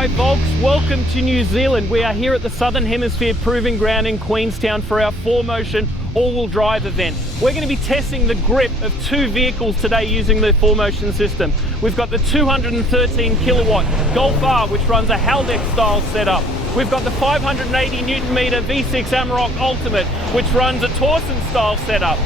Hi folks, welcome to New Zealand. We are here at the Southern Hemisphere Proving Ground in Queenstown for our 4Motion all-wheel drive event. We're going to be testing the grip of two vehicles today using the 4Motion system. We've got the 213 kilowatt Golf R, which runs a Haldex style setup. We've got the 580 Newton meter V6 Amarok Ultimate, which runs a Torsen style setup.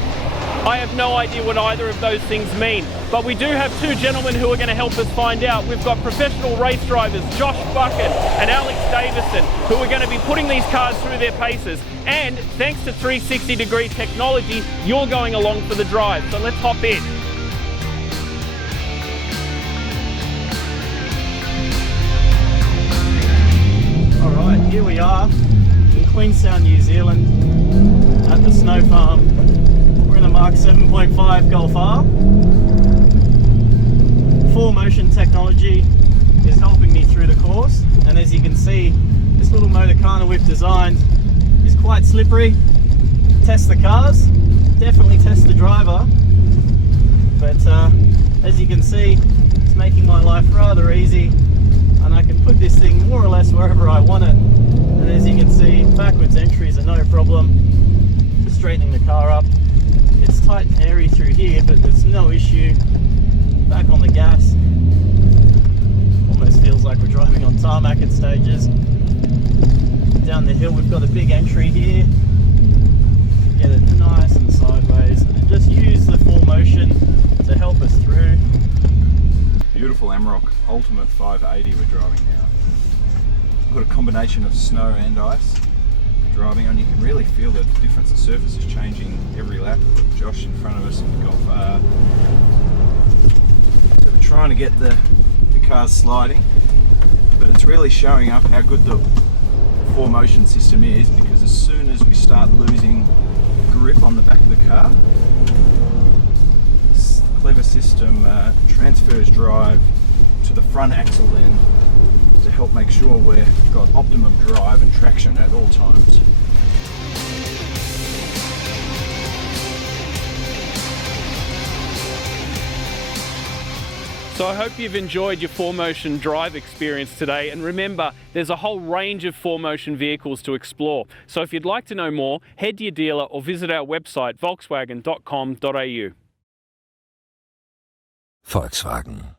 I have no idea what either of those things mean, but we do have two gentlemen who are going to help us find out. We've got professional race drivers, Josh Bucket and Alex Davison, who are going to be putting these cars through their paces. And thanks to 360-degree technology, you're going along for the drive. So let's hop in. All right, here we are in Queenstown, New Zealand, at the snow farm. We're in a Mark 7.5 Golf R. 4Motion technology is helping me through the course, and as you can see, this little Motorcana we've designed is quite slippery. Test the cars, definitely test the driver, but as you can see, it's making my life rather easy, and I can put this thing more or less wherever I want it. And as you can see, backwards entries are no problem. Just straightening the car up. It's tight and airy through here, but there's no issue. Back on the gas. Almost feels like we're driving on tarmac at stages. Down the hill we've got a big entry here. Get it nice and sideways. And just use the 4Motion to help us through. Beautiful Amarok Ultimate 580 we're driving now. Got a combination of snow and ice driving on. You can really feel the difference. The surface is changing every lap. Josh in front of us in the Golf R. So we're trying to get the cars sliding, but it's really showing up how good the 4Motion system is, because as soon as we start losing grip on the back of the car, this clever system transfers drive to the front axle then, to help make sure we've got optimum drive and traction at all times. So I hope you've enjoyed your 4Motion drive experience today, and remember, there's a whole range of 4Motion vehicles to explore. So if you'd like to know more, head to your dealer or visit our website volkswagen.com.au. Volkswagen.